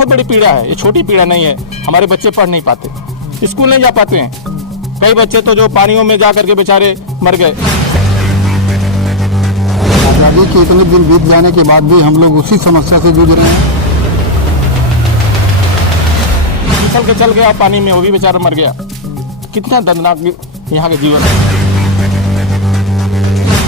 बहुत बड़ी पीड़ा है, ये छोटी पीड़ा नहीं है। हमारे बच्चे पढ़ नहीं पाते, स्कूल नहीं जा पाते हैं। कई बच्चे तो जो पानियों में जा करके बेचारे मर गए। आज़ादी के इतने दिन बीत जाने के बाद भी हम लोग उसी समस्या से जूझ रहे हैं। फिसल के चल गया पानी में, वो भी बेचारा मर गया। कितना दर्दनाक यहाँ के जीवन है।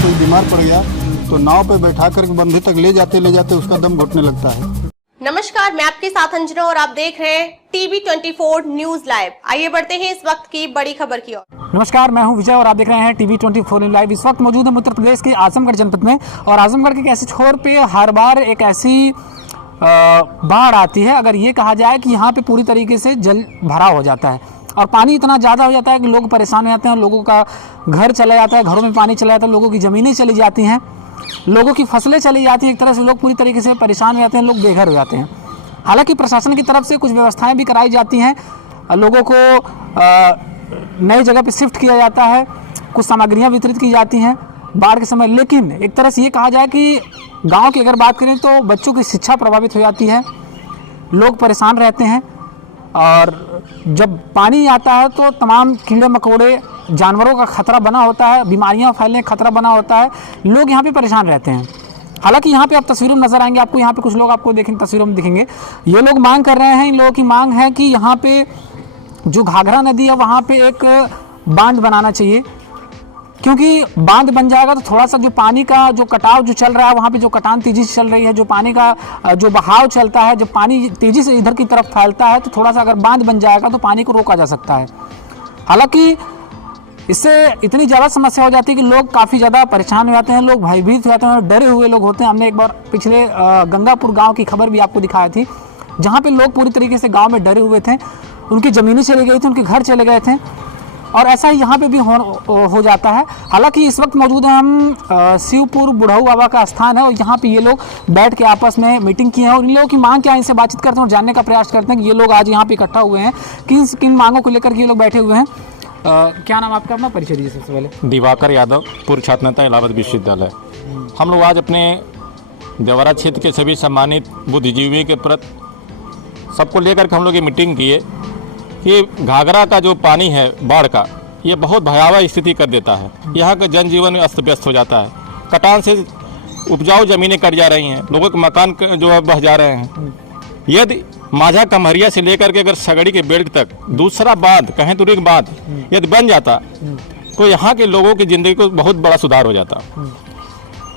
कोई बीमार पड़ गया तो नाव पे बैठा कर बंधी तक ले जाते उसका दम घुटने लगता है। नमस्कार, मैं आपके साथ अंजना और आप देख रहे हैं टीवी 24 न्यूज लाइव। आइए बढ़ते हैं इस वक्त की बड़ी खबर की ओर। नमस्कार, मैं हूं विजय और आप देख रहे हैं टीवी 24 न्यूज लाइव। इस वक्त मौजूद है उत्तर प्रदेश के आजमगढ़ जनपद में, और आजमगढ़ के एक ऐसे छोर पे हर बार एक ऐसी बाढ़ आती है, अगर ये कहा जाए कि यहाँ पे पूरी तरीके से जल भराव हो जाता है और पानी इतना ज़्यादा हो जाता है कि लोग परेशान हो जाते हैं। लोगों का घर चला जाता है, घरों में पानी चला जाता है, लोगों की ज़मीनें चली जाती हैं, लोगों की फसलें चली जाती हैं। एक तरह से लोग पूरी तरीके से परेशान हो जाते हैं, लोग बेघर हो जाते हैं। हालांकि प्रशासन की तरफ से कुछ व्यवस्थाएं भी कराई जाती हैं, लोगों को नई जगह पे शिफ्ट किया जाता है, कुछ सामग्रियां वितरित की जाती हैं बाढ़ के समय। लेकिन एक तरह से ये कहा जाए कि गांव की अगर बात करें तो बच्चों की शिक्षा प्रभावित हो जाती है, लोग परेशान रहते हैं। और जब पानी आता है तो तमाम कीड़े मकोड़े, जानवरों का खतरा बना होता है, बीमारियां फैलने का खतरा बना होता है, लोग यहाँ पे परेशान रहते हैं। हालांकि यहाँ पे आप तस्वीरों में नजर आएंगे, आपको यहाँ पे कुछ लोग आपको देखेंगे, तस्वीरों में दिखेंगे। ये लोग मांग कर रहे हैं, इन लोगों की मांग है कि यहाँ पे जो घाघरा नदी है वहाँ पे एक बांध बनाना चाहिए, क्योंकि बांध बन जाएगा तो थोड़ा सा जो पानी का जो कटाव जो चल रहा है, वहाँ पे जो कटान तेजी से चल रही है, जो पानी का जो बहाव चलता है, जब पानी तेजी से इधर की तरफ फैलता है तो थोड़ा सा अगर बांध बन जाएगा तो पानी को रोका जा सकता है। हालांकि इससे इतनी ज़्यादा समस्या हो जाती है कि लोग काफ़ी ज़्यादा परेशान हो जाते हैं, लोग भयभीत हो जाते हैं, डरे हुए लोग होते हैं। हमने एक बार पिछले गंगापुर गाँव की खबर भी आपको दिखाई थी, जहाँ पर लोग पूरी तरीके से गाँव में डरे हुए थे, उनकी ज़मीनें चली गई थी, उनके घर चले गए थे, और ऐसा ही यहाँ पे भी हो जाता है। हालांकि इस वक्त मौजूद हैं हम शिवपुर बुढ़ऊ बाबा का स्थान है, और यहाँ पे ये लोग बैठ के आपस में मीटिंग की है और इन लोगों की मांग क्या है इनसे बातचीत करते हैं और जानने का प्रयास करते हैं कि ये लोग आज यहाँ पे इकट्ठा हुए हैं, किन मांगों को लेकर के ये लोग बैठे हुए हैं। क्या नाम आपका, अपना परिचय दीजिए सबसे पहले। दिवाकर यादव, पूर्व छात्र नेता, इलाहाबाद विश्वविद्यालय। हम लोग आज अपने जवारा क्षेत्र के सभी सम्मानित बुद्धिजीवी के प्रति सबको लेकर के हम लोग ये मीटिंग किए कि घाघरा का जो पानी है बाढ़ का, ये बहुत भयावह स्थिति कर देता है। यहाँ का जनजीवन अस्त व्यस्त हो जाता है, कटान से उपजाऊ ज़मीनें कट जा रही हैं, लोगों के मकान जो है बह जा रहे हैं। यदि माझा कमहरिया से लेकर के अगर सगड़ी के बेल्ट तक दूसरा बांध, कहें तो रिंग बांध यदि बन जाता तो यहाँ के लोगों की ज़िंदगी को बहुत बड़ा सुधार हो जाता।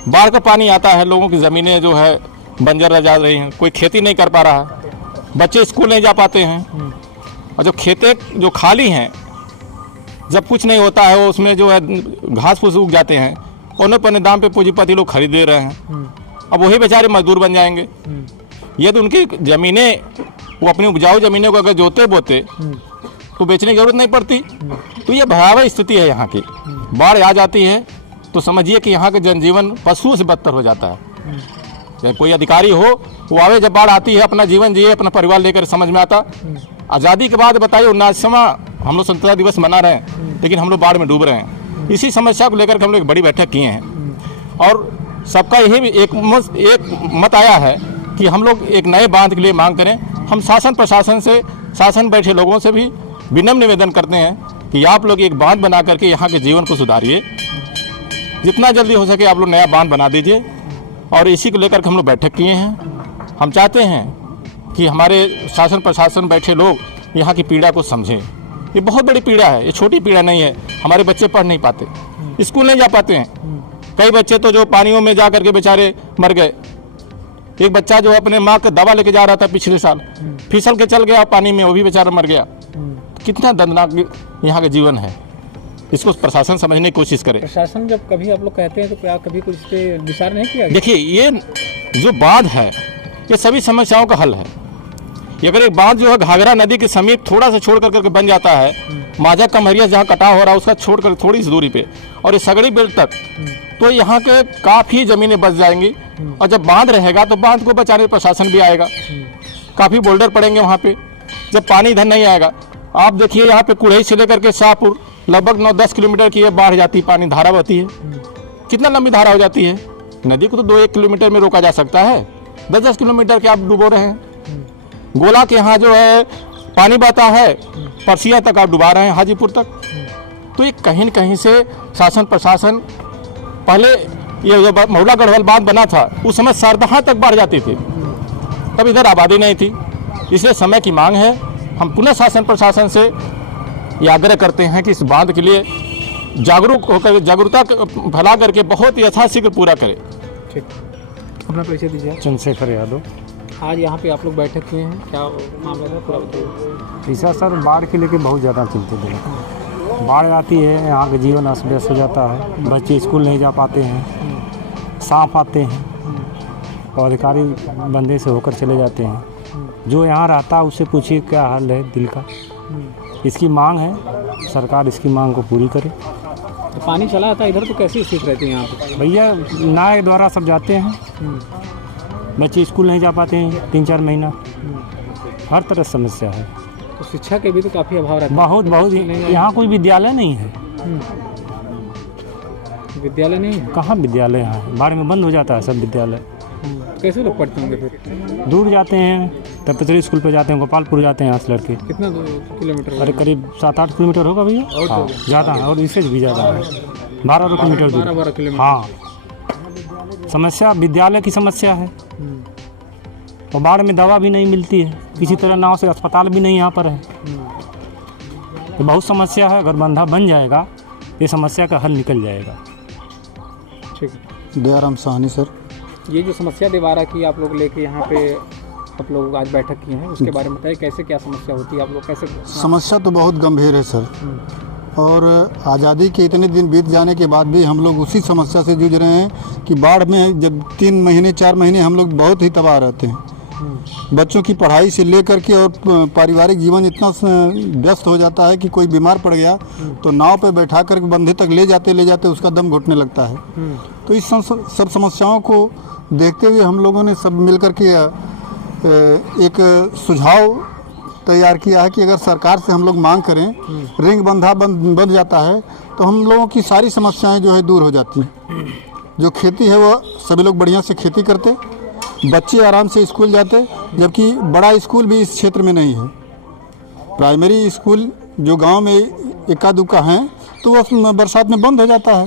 बाढ़ का पानी आता है, लोगों की ज़मीनें जो है बंजर रह जा रही हैं, कोई खेती नहीं कर पा रहा है, बच्चे स्कूल नहीं जा पाते हैं, और जो खेतें जो खाली हैं, जब कुछ नहीं होता है वो उसमें जो है घास फूस उग जाते हैं, उन्हें पन्ने दाम पे पूंजीपति लोग खरीद दे रहे हैं। अब वही बेचारे मजदूर बन जाएंगे। यदि उनकी ज़मीनें, वो अपनी उपजाऊ ज़मीनों को अगर जोते बोते तो बेचने की जरूरत नहीं पड़ती। तो ये भयावह स्थिति है यहाँ की। बाढ़ आ जाती है तो समझिए कि यहाँ का जनजीवन पशुओं से बदतर हो जाता है। चाहे कोई अधिकारी हो, वो आवे, जब बाढ़ आती है अपना जीवन जिए, अपना परिवार लेकर, समझ में आता। आज़ादी के बाद बताइए 19वां हम लोग स्वतंत्रता दिवस मना रहे हैं, लेकिन हम लोग बाढ़ में डूब रहे हैं। इसी समस्या को लेकर हम लोग एक बड़ी बैठक किए हैं और सबका यही एक मत आया है कि हम लोग एक नए बांध के लिए मांग करें। हम शासन प्रशासन से, शासन बैठे लोगों से भी विनम्र निवेदन करते हैं कि आप लोग एक बांध बना करके यहाँ के जीवन को सुधारिए, जितना जल्दी हो सके आप लोग नया बांध बना दीजिए। और इसी को लेकर हम लोग बैठक किए हैं। हम चाहते हैं कि हमारे शासन प्रशासन बैठे लोग यहाँ की पीड़ा को समझें। ये बहुत बड़ी पीड़ा है, ये छोटी पीड़ा नहीं है। हमारे बच्चे पढ़ नहीं पाते, स्कूल नहीं जा पाते हैं। कई बच्चे तो जो पानियों में जा करके बेचारे मर गए। एक बच्चा जो अपने माँ का दवा लेके जा रहा था पिछले साल, फिसल के चल गया पानी में, वो भी बेचारा मर गया। कितना दर्दनाक यहाँ का जीवन है, इसको प्रशासन समझने की कोशिश करे। प्रशासन जब कभी आप लोग कहते हैं तो क्या कभी कुछ पे विचार नहीं किया? देखिए, ये जो बांध है ये सभी समस्याओं का हल है। ये अगर एक बांध जो है घाघरा नदी के समीप थोड़ा सा छोड़ करके बन जाता है, माझा कमहरिया जहाँ कटाव हो रहा है उसका छोड़ कर थोड़ी सी दूरी पे, और ये सगड़ी बेल्ट तक, तो यहाँ के काफ़ी ज़मीनें बच जाएंगी। और जब बांध रहेगा तो बांध को बचाने प्रशासन भी आएगा, काफ़ी बोल्डर पड़ेंगे वहाँ पे। जब पानी इधर नहीं आएगा, आप देखिए यहाँ पे कुढ़ई से लेकर के शाहपुर लगभग 9-10 किलोमीटर की बाढ़ जाती है, पानी धारा बहती है। कितना लंबी धारा हो जाती है। नदी को तो 2-1 किलोमीटर में रोका जा सकता है, 10-10 किलोमीटर के आप डूबो रहे हैं। गोला के यहाँ जो है पानी बहता है, परसिया तक आप डुबा रहे हैं, हाजीपुर तक। तो ये कहीं न कहीं से शासन प्रशासन, पहले ये जो महुला गढ़वाल बांध बना था उस समय सरदहा तक बढ़ जाती थी, तब इधर आबादी नहीं थी। इसलिए समय की मांग है। हम पुनः शासन प्रशासन से ये आग्रह करते हैं कि इस बांध के लिए जागरूक होकर, जागरूकता फैला करके बहुत ही यथाशीघ्र पूरा करें। ठीक, अपना परिचय दीजिए। चंद्रशेखर यादव। आज यहाँ पे आप लोग बैठक किए हैं, क्या मामला था पूरा बताइए। ऐसा सर, बाढ़ के लेके बहुत ज़्यादा चिंतित है। बाढ़ आती है, यहाँ का जीवन अस्त व्यस्त हो जाता है, बच्चे स्कूल नहीं जा पाते हैं, सांप आते हैं और अधिकारी बंदे से होकर चले जाते हैं। जो यहाँ रहता है उससे पूछिए क्या हाल है दिल का। इसकी मांग है, सरकार इसकी मांग को पूरी करे। तो पानी चला आता है इधर, तो कैसी स्थिति रहती है यहाँ पे? भैया नाव द्वारा सब जाते हैं, बच्चे स्कूल नहीं जा पाते हैं 3-4 महीना, हर तरह समस्या है। तो शिक्षा के भी तो काफ़ी अभाव रहता है। बहुत बहुत यहाँ कोई विद्यालय नहीं है। विद्यालय नहीं है? कहाँ विद्यालय यहाँ है? बाढ़ में बंद हो जाता है सब विद्यालय। कैसे लोग पढ़ते होंगे फिर? दूर जाते हैं, तपतरी स्कूल पे जाते हैं, गोपालपुर जाते हैं यहाँ से लड़के। कितना किलोमीटर? अरे करीब 7-8 किलोमीटर होगा भैया। हाँ, ज़्यादा है, और इससे भी ज़्यादा है, 12 किलोमीटर दूर। 12 किलोमीटर। हाँ, समस्या विद्यालय की समस्या है। और बाढ़ में दवा भी नहीं मिलती है, किसी तरह नाव से अस्पताल भी नहीं यहाँ पर है। तो बहुत समस्या है। अगर बंधा बन जाएगा ये समस्या का हल निकल जाएगा। ठीक है। दयाराम साहनी सर। ये जो समस्या दोबारा की आप लोग लेके यहाँ पे आप लोग आज बैठक किए हैं, उसके बारे में बताइए, कैसे क्या समस्या होती है, आप लोग कैसे? समस्या तो बहुत गंभीर है सर, और आज़ादी के इतने दिन बीत जाने के बाद भी हम लोग उसी समस्या से जूझ रहे हैं कि बाढ़ में जब 3 महीने 4 महीने हम लोग बहुत ही तबाह रहते हैं। बच्चों की पढ़ाई से लेकर के और पारिवारिक जीवन इतना व्यस्त हो जाता है कि कोई बीमार पड़ गया तो नाव पे बैठा कर बंधे तक ले जाते उसका दम घुटने लगता है। तो इस सब समस्याओं को देखते हुए हम लोगों ने सब मिलकर के एक सुझाव तैयार किया है कि अगर सरकार से हम लोग मांग करें, रिंग बंधा बन जाता है तो हम लोगों की सारी समस्याएं जो है दूर हो जाती हैं। जो खेती है वो सभी लोग बढ़िया से खेती करते, बच्चे आराम से स्कूल जाते, जबकि बड़ा स्कूल भी इस क्षेत्र में नहीं है। प्राइमरी स्कूल जो गांव में इक्का दुक्का हैं तो वो बरसात में बंद हो जाता है,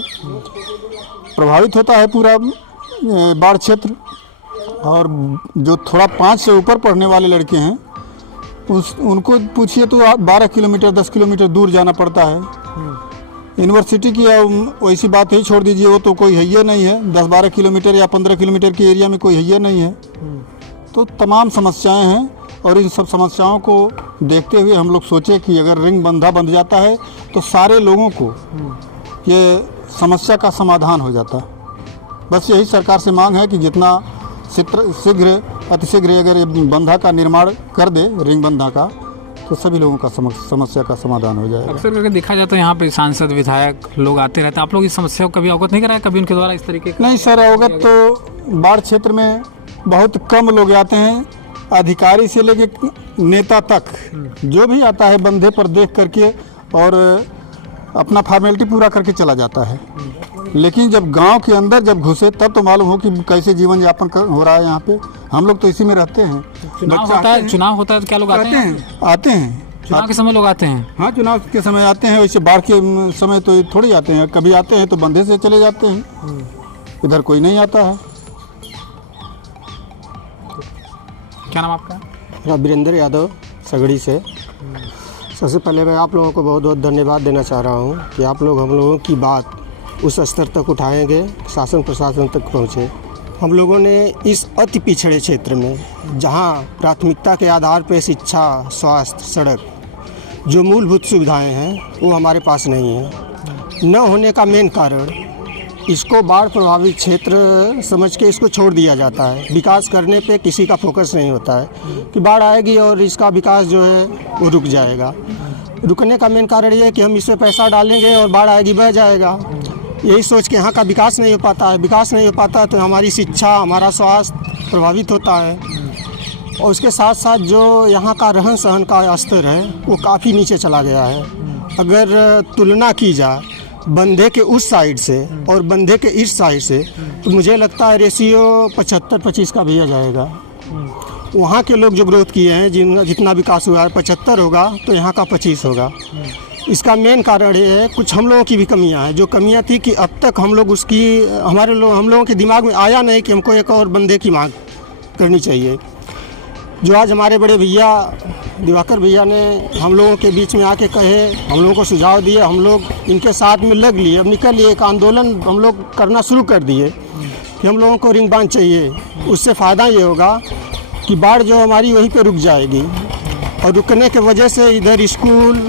प्रभावित होता है पूरा बाढ़ क्षेत्र। और जो थोड़ा 5 से ऊपर पढ़ने वाले लड़के हैं उनको पूछिए तो 12 किलोमीटर 10 किलोमीटर दूर जाना पड़ता है। यूनिवर्सिटी की वैसी बात ही छोड़ दीजिए, वो तो कोई है नहीं है, 10-12 किलोमीटर या 15 किलोमीटर के एरिया में कोई है नहीं है। तो तमाम समस्याएं हैं, और इन सब समस्याओं को देखते हुए हम लोग सोचे कि अगर रिंग बंधा बंध जाता है तो सारे लोगों को ये समस्या का समाधान हो जाता है। बस यही सरकार से मांग है कि जितना शीघ्र अतिशीघ्र अगर ये बंधा का निर्माण कर दे, रिंग बंधा का, तो सभी लोगों का समस्या का समाधान हो जाएगा। अक्सर करके देखा जाता है यहाँ पे सांसद विधायक लोग आते रहते हैं, आप लोग इस समस्या को कभी अवगत नहीं कराया कभी उनके द्वारा इस तरीके का? नहीं सर, अवगत तो बाढ़ क्षेत्र में बहुत कम लोग आते हैं। अधिकारी से लेके नेता तक जो भी आता है बंधे पर देख करके और अपना फॉर्मेलिटी पूरा करके चला जाता है। लेकिन जब गांव के अंदर जब घुसे तब तो मालूम हो कि कैसे जीवन यापन हो रहा है यहाँ पे। हम लोग तो इसी में रहते हैं। चुनाव होता है तो क्या लोग आते हैं? चुनाव के समय लोग आते हैं? हाँ, चुनाव के समय आते हैं, वैसे बाढ़ के समय तो थोड़ी आते हैं। कभी आते हैं तो बंधे से चले जाते हैं, इधर कोई नहीं आता है। क्या नाम आपका? मेरा वीरेंद्र यादव सगड़ी से। सबसे पहले मैं आप लोगों को बहुत बहुत धन्यवाद देना चाह रहा हूँ कि आप लोग हम लोगों की बात उस स्तर तक उठाएंगे, शासन प्रशासन तक पहुँचे। हम लोगों ने इस अति पिछड़े क्षेत्र में जहाँ प्राथमिकता के आधार पर शिक्षा, स्वास्थ्य, सड़क जो मूलभूत सुविधाएं हैं वो हमारे पास नहीं है। न होने का मेन कारण इसको बाढ़ प्रभावित क्षेत्र समझ के इसको छोड़ दिया जाता है। विकास करने पे किसी का फोकस नहीं होता है कि बाढ़ आएगी और इसका विकास जो है वो रुक जाएगा। रुकने का मेन कारण ये है कि हम इस पर पैसा डालेंगे और बाढ़ आएगी बह जाएगा। यही सोच के यहाँ का विकास नहीं हो पाता है। विकास नहीं हो पाता तो हमारी शिक्षा, हमारा स्वास्थ्य प्रभावित होता है। और उसके साथ साथ जो यहाँ का रहन सहन का स्तर है वो काफ़ी नीचे चला गया है। अगर तुलना की जाए बंधे के उस साइड से और बंधे के इस साइड से तो मुझे लगता है रेशियो 75-25 का भी आ जाएगा। वहाँ के लोग जो ग्रोथ किए हैं, जितना विकास हुआ है 75 होगा तो यहाँ का 25 होगा। इसका मेन कारण ये है कुछ हम लोगों की भी कमियां हैं, जो कमियां थी कि अब तक हम लोग उसकी हम लोगों के दिमाग में आया नहीं कि हमको एक और बंदे की मांग करनी चाहिए। जो आज हमारे बड़े भैया दिवाकर भैया ने हम लोगों के बीच में आके कहे, हम लोगों को सुझाव दिए, हम लोग इनके साथ में लग लिए, अब निकल लिए, एक आंदोलन हम लोग करना शुरू कर दिए कि हम लोगों को रिंग बांध चाहिए। उससे फ़ायदा ये होगा कि बाढ़ जो हमारी वहीं पे रुक जाएगी और रुकने की वजह से इधर स्कूल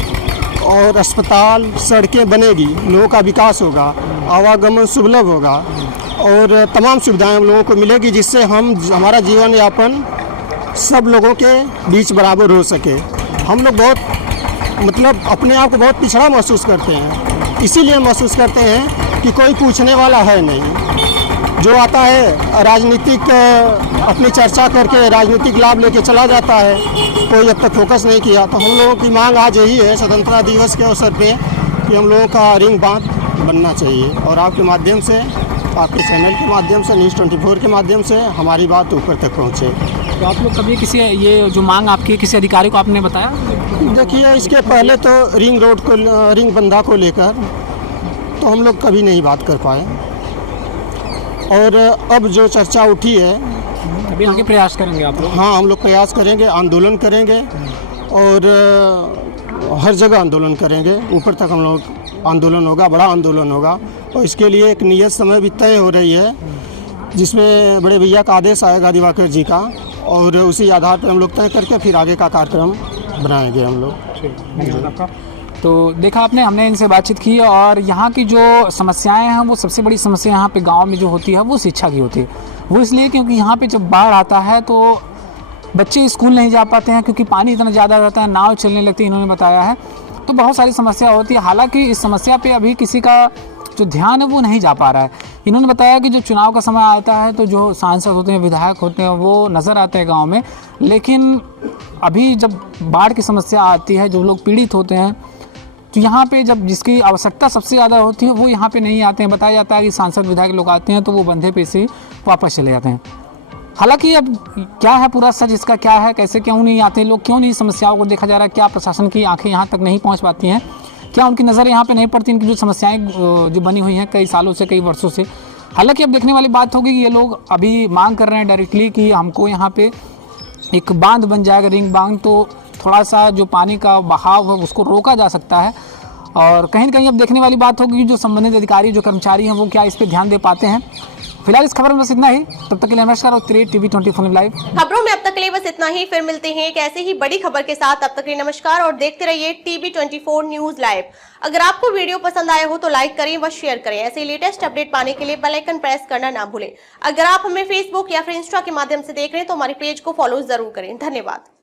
और अस्पताल, सड़कें बनेगी, लोगों का विकास होगा, आवागमन सुलभ होगा और तमाम सुविधाएं हम लोगों को मिलेगी, जिससे हमारा जीवन यापन सब लोगों के बीच बराबर हो सके। हम लोग बहुत मतलब अपने आप को बहुत पिछड़ा महसूस करते हैं, इसीलिए महसूस करते हैं कि कोई पूछने वाला है नहीं। जो आता है राजनीतिक अपनी चर्चा करके राजनीतिक लाभ लेके चला जाता है, कोई अब तक फोकस नहीं किया। तो हम लोगों की मांग आज यही है स्वतंत्रता दिवस के अवसर पे कि हम लोगों का रिंग बांध बनना चाहिए और आपके माध्यम से, आपके चैनल के माध्यम से, न्यूज़ 24 के माध्यम से हमारी बात ऊपर तक पहुँचे। तो आप लोग कभी किसी ये जो मांग आपकी किसी अधिकारी को आपने बताया? देखिए, इसके पहले तो रिंग रोड को, रिंग बंधा को लेकर तो हम लोग कभी नहीं बात कर पाए और अब जो चर्चा उठी है अभी आगे प्रयास करेंगे आप लोग? हाँ, हम लोग प्रयास करेंगे, आंदोलन करेंगे और हर जगह आंदोलन करेंगे, ऊपर तक हम लोग आंदोलन होगा, बड़ा आंदोलन होगा और इसके लिए एक नियत समय भी तय हो रही है, जिसमें बड़े भैया का आदेश आएगा दिवाकर जी का और उसी आधार पर हम लोग तय करके फिर आगे का कार्यक्रम बनाएंगे हम लोग। तो देखा आपने, हमने इनसे बातचीत की और यहाँ की जो समस्याएं हैं, वो सबसे बड़ी समस्या यहाँ पे गांव में जो होती है वो शिक्षा की होती है। वो इसलिए क्योंकि यहाँ पे जब बाढ़ आता है तो बच्चे स्कूल नहीं जा पाते हैं क्योंकि पानी इतना ज़्यादा रहता है, नाव चलने लगती है, इन्होंने बताया है। तो बहुत सारी समस्या होती है। हालांकि इस समस्या पे अभी किसी का जो ध्यान है वो नहीं जा पा रहा है। इन्होंने बताया कि जो चुनाव का समय आता है तो जो सांसद होते हैं, विधायक होते हैं, वो नज़र आते हैं गांव में, लेकिन अभी जब बाढ़ की समस्या आती है, जो लोग पीड़ित होते हैं, तो यहाँ पे जब जिसकी आवश्यकता सबसे ज़्यादा होती है वो यहाँ पे नहीं आते हैं। बताया जाता है कि सांसद विधायक लोग आते हैं तो वो बंधे पे से वापस चले जाते हैं। हालांकि अब क्या है पूरा सच, इसका क्या है, कैसे क्यों नहीं आते लोग, क्यों नहीं समस्याओं को देखा जा रहा है, क्या प्रशासन की आंखें यहाँ तक नहीं पहुँच पाती हैं, क्या उनकी नज़र यहाँ पे नहीं पड़ती, इनकी जो समस्याएं जो बनी हुई हैं कई सालों से, कई वर्षों से। हालांकि अब देखने वाली बात होगी कि ये लोग अभी मांग कर रहे हैं डायरेक्टली कि हमको यहाँ पे एक बांध बन जाएगा, रिंग बांध, तो थोड़ा सा जो पानी का बहाव है उसको रोका जा सकता है। और कहीं ना कहीं अब देखने वाली बात होगी कि जो संबंधित अधिकारी, जो कर्मचारी हैं, वो क्या इस पर ध्यान दे पाते हैं। फिलहाल इस खबर में बस इतना ही। तब तक के लिए नमस्कार और टीवी 24 लाइव खबरों में अब तक के लिए बस इतना ही। फिर मिलते हैं एक ऐसे ही बड़ी खबर के साथ। तब तक के लिए नमस्कार और देखते रहिए टीवी 24 न्यूज लाइव। अगर आपको वीडियो पसंद आया हो तो लाइक करें व शेयर करें। ऐसे लेटेस्ट अपडेट पाने के लिए बेल आइकन प्रेस करना ना भूलें। अगर आप हमें फेसबुक या फिर इंस्टा के माध्यम से देख रहे हैं तो हमारे पेज को फॉलो जरूर करें। धन्यवाद।